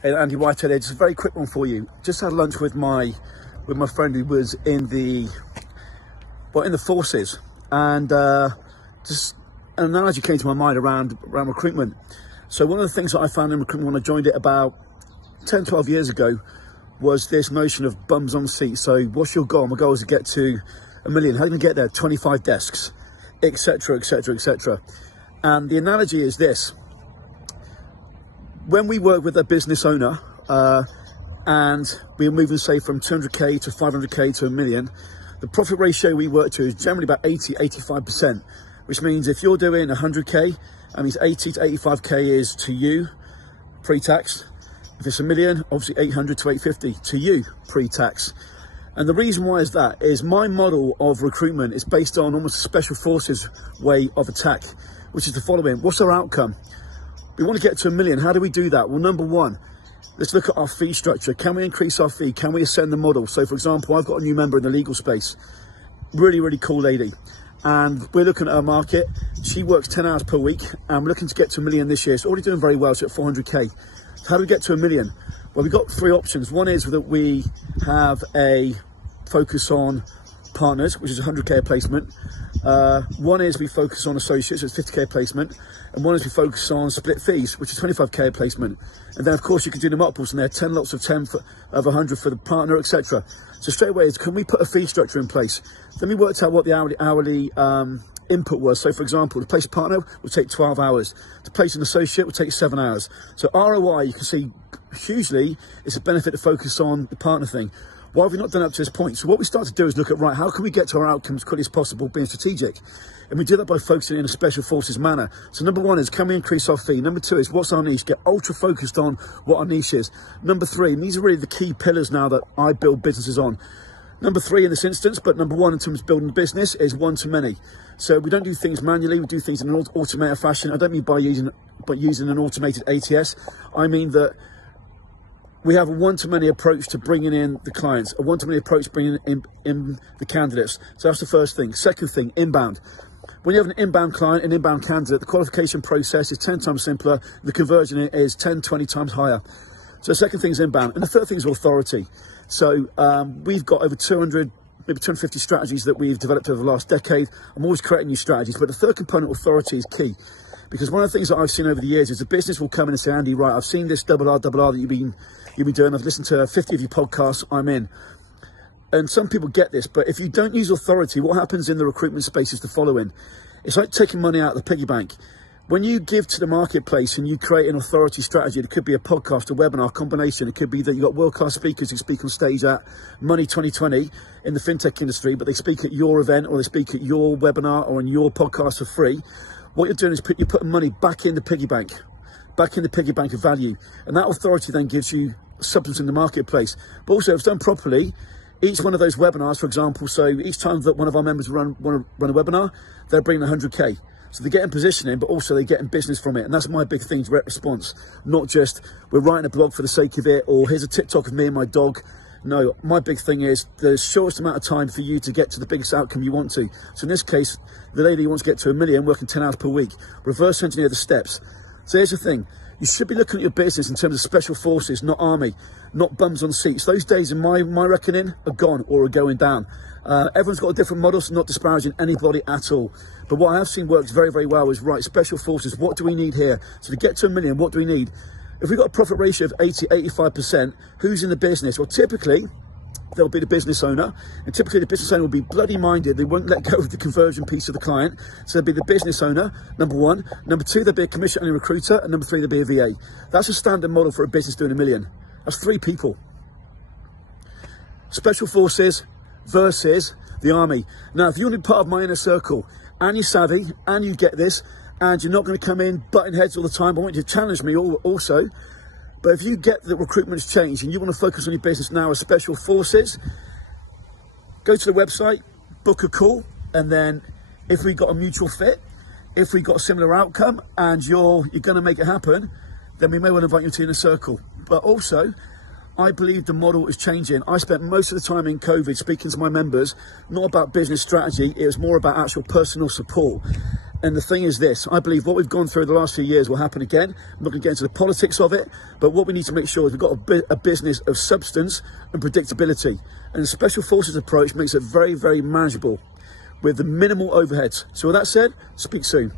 Hey, Andy White here. Just a very quick one for you. Just had lunch with my friend who was in the forces, and just an analogy came to my mind around recruitment. So one of the things that I found in recruitment when I joined it about 10, 12 years ago was this notion of bums on seats. So what's your goal? My goal is to get to 1 million. How can you get there? 25 desks, etc., etc., etc. And the analogy is this. When we work with a business owner and we're moving, say, from 200k to 500k to 1 million, the profit ratio we work to is generally about 80-85%, which means if you're doing 100k, that means 80 to 85k is to you pre-tax. If it's 1 million, obviously 800 to 850 to you pre-tax. And the reason why is that is my model of recruitment is based on almost a special forces way of attack, which is the following. What's our outcome? We want to get to 1 million. How do we do that? Well, number one, let's look at our fee structure. Can we increase our fee? Can we ascend the model? So, for example, I've got a new member in the legal space. Really, really cool lady. And we're looking at her market. She works 10 hours per week. And we're looking to get to 1 million this year. It's already doing very well. She's at 400k. So how do we get to 1 million? Well, we've got three options. One is that we have a focus on partners, which is 100k a placement. One is we focus on associates, it's 50k a placement, and one is we focus on split fees, which is 25k a placement. And then of course you can do the multiples, and there are 10 lots of 10 of 100 for the partner, etc. So straight away is, can we put a fee structure in place? Then we worked out what the hourly input was. So for example, to place a partner would take 12 hours, to place an associate would take 7 hours. So ROI, you can see hugely it's a benefit to focus on the partner thing. Why have we not done up to this point? So what we start to do is look at, right, how can we get to our outcomes as quickly as possible, being strategic? And we do that by focusing in a special forces manner. So number one is, can we increase our fee? Number two is, what's our niche? Get ultra focused on what our niche is. Number three, and these are really the key pillars now that I build businesses on. Number three in this instance, but number one in terms of building a business, is one to many. So we don't do things manually, we do things in an automated fashion. I don't mean by using an automated ATS. I mean that we have a one-to-many approach to bringing in the clients, a one-to-many approach to bringing in the candidates. So that's the first thing. Second thing, inbound. When you have an inbound client, an inbound candidate, the qualification process is 10 times simpler. The conversion is 10, 20 times higher. So the second thing is inbound. And the third thing is authority. So we've got over 200, maybe 250 strategies that we've developed over the last decade. I'm always creating new strategies, but the third component, authority, is key. Because one of the things that I've seen over the years is the business will come in and say, Andy, right, I've seen this double R that you've been doing. I've listened to 50 of your podcasts. I'm in. And some people get this, but if you don't use authority, what happens in the recruitment space is the following. It's like taking money out of the piggy bank. When you give to the marketplace and you create an authority strategy, it could be a podcast, a webinar, combination. It could be that you've got world-class speakers who speak on stage at Money 2020 in the fintech industry, but they speak at your event or they speak at your webinar or on your podcast for free. What you're doing is you're putting money back in the piggy bank of value. And that authority then gives you substance in the marketplace. But also, if it's done properly, each one of those webinars, for example, so each time that one of our members want to run a webinar, they're bringing 100k. So they're getting positioning, but also they're getting business from it. And that's my big thing, direct response. Not just, we're writing a blog for the sake of it, or here's a TikTok of me and my dog. No, my big thing is the shortest amount of time for you to get to the biggest outcome you want to. So in this case, the lady wants to get to 1 million, working 10 hours per week. Reverse engineer the steps. So here's the thing. You should be looking at your business in terms of special forces, not army, not bums on seats. Those days, in my reckoning, are gone or are going down. Everyone's got a different model, so not disparaging anybody at all. But what I have seen works very, very well is, right, special forces, what do we need here? So to get to 1 million, what do we need? If we've got a profit ratio of 80-85%, who's in the business? Well, typically, there'll be the business owner, and typically the business owner will be bloody minded. They won't let go of the conversion piece of the client. So there'll be the business owner, number one. Number two, there'll be a commission only recruiter, and number three, there'll be a VA. That's a standard model for a business doing 1 million. That's 3 people. Special forces versus the army. Now, if you want to be part of my inner circle, and you're savvy, and you get this, and you're not going to come in butting heads all the time, I want you to challenge me also. But if you get that recruitment has changed and you want to focus on your business now as special forces, go to the website, book a call, and then if we got a mutual fit, if we got a similar outcome and you're going to make it happen, then we may well invite you to inner circle. But also, I believe the model is changing. I spent most of the time in COVID speaking to my members, not about business strategy, it was more about actual personal support. And the thing is this, I believe what we've gone through the last few years will happen again. I'm not going to get into the politics of it, but what we need to make sure is we've got a business of substance and predictability. And the Special Forces approach makes it very, very manageable with the minimal overheads. So with that said, speak soon.